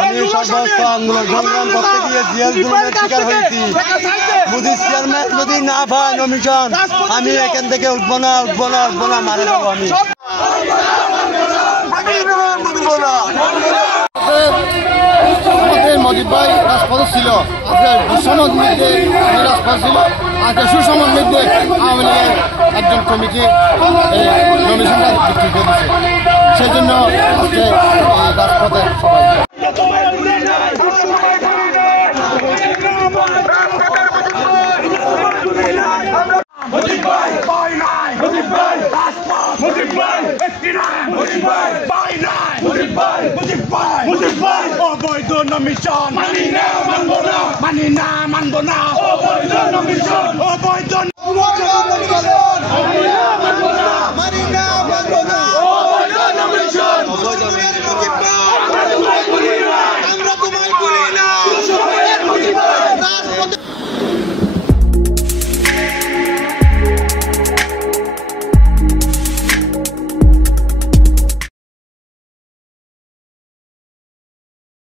আমি সর্বোচ্চ আন্দোলন সংগ্রাম করতে গিয়ে জেল জুলুমের শিকার হয়েছি। মোদি চেয়ারম্যান যদি না পায় নমিশন, আমি এখান থেকে উঠবো না মারা যাবো আমি। মজিদ ভাই রাজপথে ছিল, আজকে দুঃসময়ের মধ্যে রাজপথ ছিল, আজকে সুসময়ের মধ্যে আওয়ামী লীগের একজন কমিটি নমিশনটা বিক্রি করে দিচ্ছে। সেই জন্য আজকে রাজপথে সবাই অবৈধ নমিশন মানি না মানবো না অবৈধ নমিশন অবৈধ